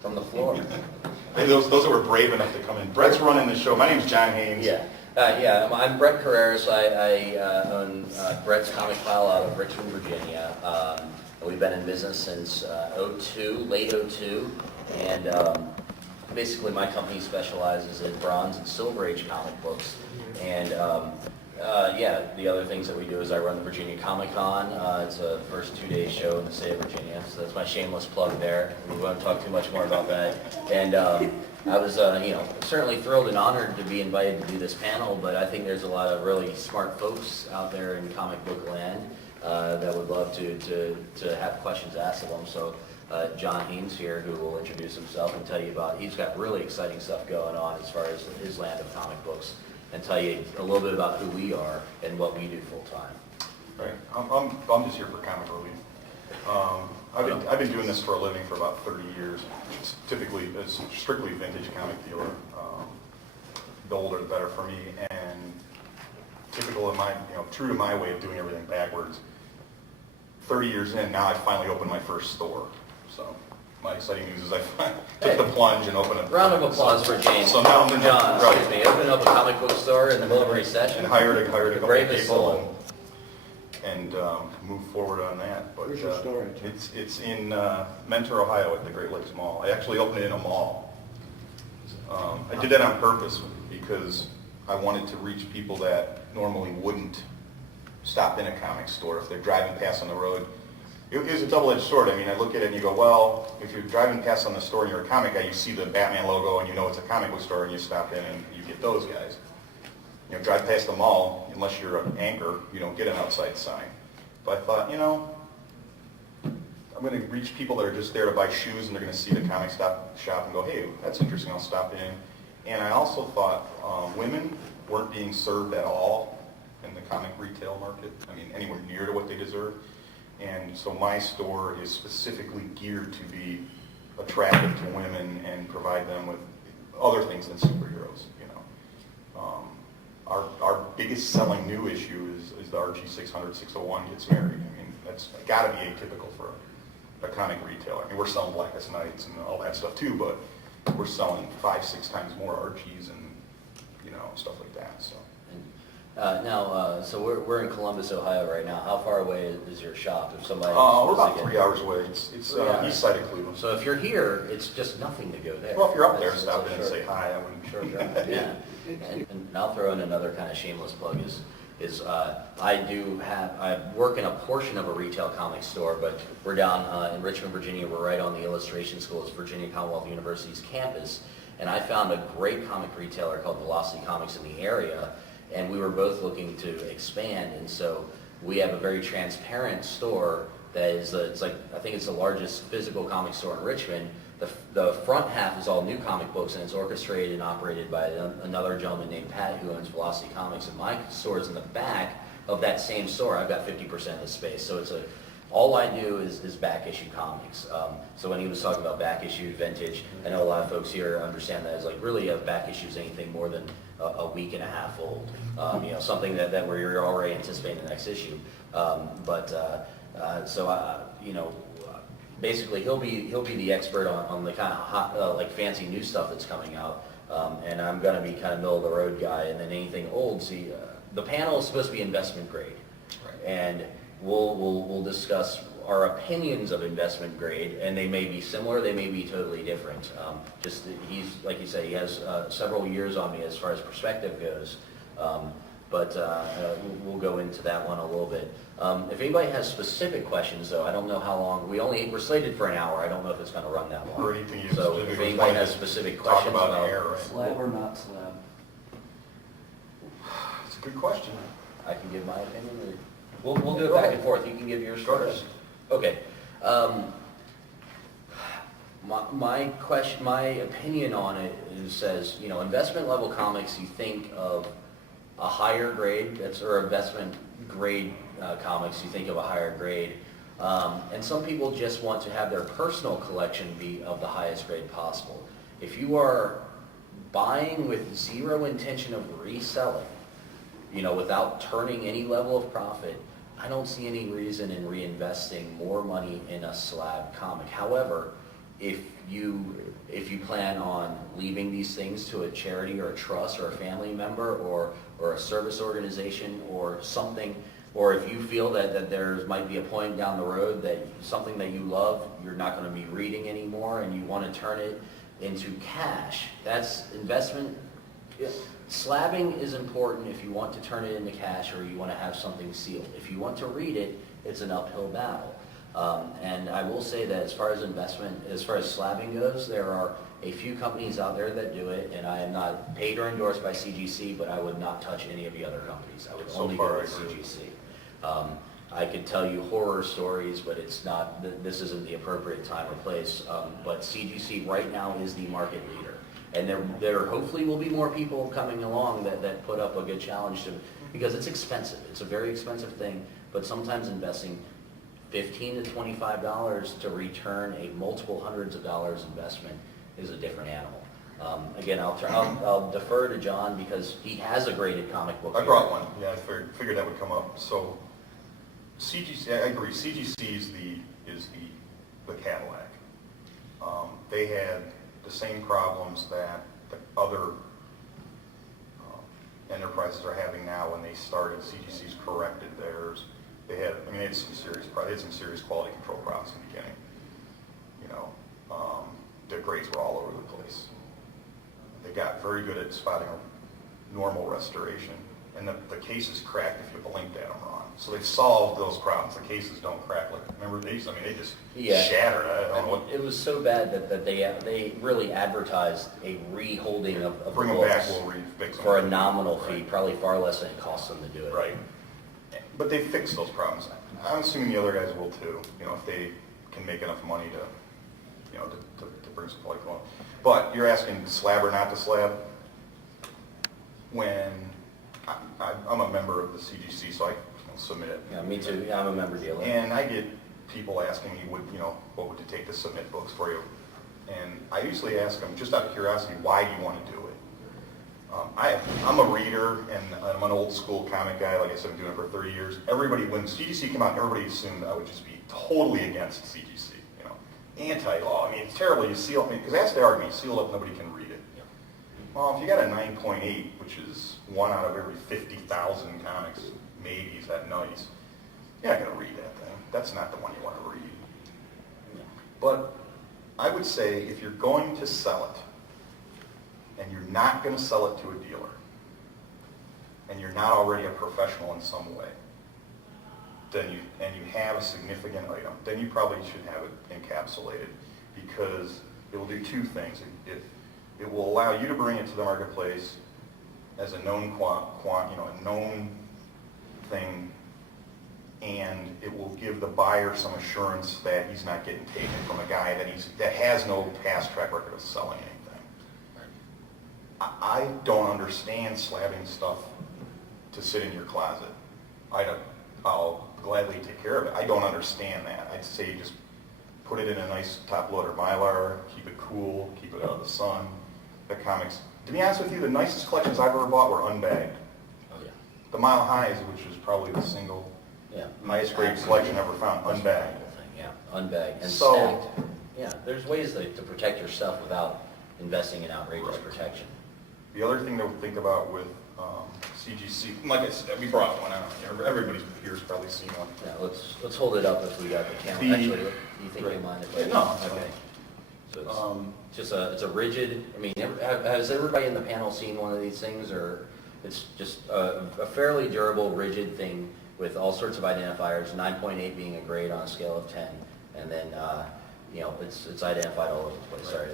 from the floor. Hey, those that were brave enough to come in. Brett's running the show. My name's John Haines. Yeah, I'm Brett Carreras. I own Brett's Comic Pile out of Richmond, Virginia. We've been in business since late '02, and basically my company specializes in Bronze and Silver Age comic books. And the other things that we do is I run the Virginia Comicon. It's a first 2-day show in the state of Virginia, so that's my shameless plug there. We won't talk too much more about that. And I was, certainly thrilled and honored to be invited to do this panel, but I think there's a lot of really smart folks out there in comic book land that would love to have questions asked of them. So John Haines here, who will introduce himself and tell you about, he's got really exciting stuff going on as far as his land of comic books, and tell you a little bit about who we are and what we do full time. Right. I'm just here for comic relief. I've been doing this for a living for about 30 years. It's strictly vintage comic dealer. The older the better for me, and typical of my, true to my way of doing everything backwards. 30 years in, now I finally opened my first store. So my exciting news is I took the plunge and opened a... Round of applause for James. So now John, excuse me, opened up a comic book store in the middle of a recession. And hired a couple of people and move forward on that. But where's your store? It's in Mentor, Ohio at the Great Lakes Mall. I actually opened it in a mall. I did that on purpose because I wanted to reach people that normally wouldn't stop in a comic store if they're driving past on the road. It was a double-edged sword. I mean, I look at it and you go, well, if you're driving past on the store and you're a comic guy, you see the Batman logo and you know it's a comic book store and you stop in and you get those guys. Drive past the mall, unless you're an anchor, you don't get an outside sign. But I thought, I'm going to reach people that are just there to buy shoes and they're going to see the comic shop and go, hey, that's interesting, I'll stop in. And I also thought women weren't being served at all in the comic retail market. I mean, anywhere near to what they deserve. And so my store is specifically geared to be attractive to women and provide them with other things than superheroes. Our biggest selling new issue is the Archie 600 601 gets married. I mean, that's got to be atypical for a comic retailer. I mean, we're selling Blackest Nights and all that stuff too, but we're selling 5-6 times more Archies and stuff like that. So. So we're in Columbus, Ohio right now. How far away is your shop? If somebody we're about 3 hours away. It's east side of Cleveland. So if you're here, it's just nothing to go there. Well, if you're up there, stop in and say hi. I wouldn't. Sure. Yeah. And I'll throw in another kind of shameless plug is I work in a portion of a retail comic store, but we're down in Richmond, Virginia. We're right on the Illustration School. It's Virginia Commonwealth University's campus. And I found a great comic retailer called Velocity Comics in the area, and we were both looking to expand. And so we have a very transparent store that is, I think it's the largest physical comic store in Richmond. The front half is all new comic books, and it's orchestrated and operated by another gentleman named Pat who owns Velocity Comics. And my store is in the back of that same store. I've got 50% of the space. So all I do is back issue comics. So when he was talking about back issue, vintage, I know a lot of folks here understand that as really a back issue is anything more than a week and a half old. Something that where you're already anticipating the next issue. Basically he'll be the expert on the kind of hot, fancy new stuff that's coming out, and I'm going to be kind of middle of the road guy, and then anything old. See, the panel is supposed to be investment grade, right. And we'll discuss our opinions of investment grade, and they may be similar, they may be totally different. He's like you say, he has several years on me as far as perspective goes. But we'll go into that one a little bit. If anybody has specific questions, though, I don't know how long. We're slated for an hour. I don't know if it's going to run that long. Or anything so if anybody has specific questions about air, right? Slab or not slab? It's a good question. I can give my opinion. We'll do it back and forth. You can give yours first. Okay. My opinion on it says, investment level comics. You think of a higher grade, or investment grade comics, you think of a higher grade. And some people just want to have their personal collection be of the highest grade possible. If you are buying with zero intention of reselling, without turning any level of profit, I don't see any reason in reinvesting more money in a slab comic. However, if you plan on leaving these things to a charity or a trust or a family member or a service organization or something, or if you feel that there might be a point down the road that something that you love, you're not going to be reading anymore and you want to turn it into cash, that's investment. Slabbing is important if you want to turn it into cash or you want to have something sealed. If you want to read it, it's an uphill battle. And I will say that as far as investment, as far as slabbing goes, there are a few companies out there that do it, and I am not paid or endorsed by CGC, but I would not touch any of the other companies. I would only go with CGC. I could tell you horror stories, but it's not, this isn't the appropriate time or place. But CGC right now is the market leader. And there hopefully will be more people coming along that put up a good challenge to, because it's expensive. It's a very expensive thing, but sometimes investing $15 to $25 to return a multiple hundreds of dollars investment is a different animal. Again, I'll defer to John because he has a graded comic book. I brought one. Yeah, I figured that would come up. So CGC, I agree. CGC is the Cadillac. They had the same problems that the other enterprises are having now when they started. CGC's corrected theirs. They had some serious quality control problems in the beginning. Their grades were all over the place. They got very good at spotting a normal restoration, and the cases cracked if you blinked at them wrong. So they've solved those problems. The cases don't crack like, remember these? They just shattered. It was so bad that they really advertised a re-holding of Bring the them back, books we'll refix them. for a nominal fee, Right. probably far less than it costs them to do it. Right. But they fixed those problems. I'm assuming the other guys will too, if they can make enough money to bring some quality along. But you're asking slab or not to slab? When I'm a member of the CGC, so I submit it. Yeah, me too. Yeah, I'm a member dealer. And I get people asking me, what would it take to submit books for you? And I usually ask them, just out of curiosity, why do you want to do it? I'm a reader, and I'm an old school comic guy. Like I said, I've been doing it for 30 years. When CGC came out, everybody assumed I would just be totally against CGC. Anti-law. It's terrible. You seal it, because that's the argument. You seal it up, nobody can read it. Yeah. Well, if you got a 9.8, which is 1 out of every 50,000 comics made, is that nice? You're not going to read that thing. That's not the one you want to read. Yeah. But I would say if you're going to sell it, and you're not going to sell it to a dealer, and you're not already a professional in some way, and you have a significant item, then you probably should have it encapsulated, because it will do two things. It will allow you to bring it to the marketplace as a known a known thing, and it will give the buyer some assurance that he's not getting taken from a guy that has no past track record of selling anything. I don't understand slabbing stuff to sit in your closet. I'll gladly take care of it. I don't understand that. I'd say just put it in a nice top loader Mylar, keep it cool, keep it out of the sun. The comics, to be honest with you, the nicest collections I've ever bought were unbagged. Oh yeah. The Mile Highs, which is probably the single highest grade collection ever found, unbagged. Yeah, unbagged and So- stacked. Yeah, there's ways to protect your stuff without investing in outrageous Right. protection. The other thing to think about with CGC, like I said, we brought one out. Everybody's here's probably seen one. Yeah, let's hold it up if we got the camera. Actually, do you think you mind if I? No, it's Okay. fine. So it's a rigid, has everybody in the panel seen one of these things, or it's just a fairly durable, rigid thing with all sorts of identifiers, 9.8 being a grade on a scale of 10, and then, it's identified all over the place. Sorry,